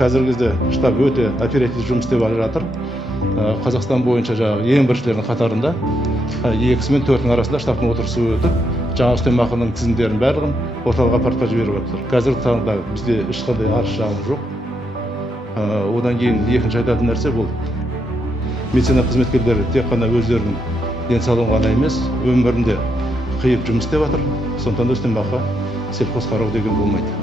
қазіргі кезде штаб өте оперативті жұмыс істеп жатыр. Қазақстан бойынша ең біріншілердің қатарында 2 мен 4-дің арасында штабтың отырысы өтіп, жаңа үстемақының тізімдерін барлығын орталық аппаратқа жіберіп жатыр. Қазіргі таңда бізде ешқандай арыз-шағым жоқ. Одан кейін екінші айтатын нәрсе бұл медицина қызметкерлері тек қана өздерінің денсаулығын ғана емес, өмірінде қиып жұмыс істеп жатыр. Сондықтан да үстемақыға селқос қарау деген болмайды.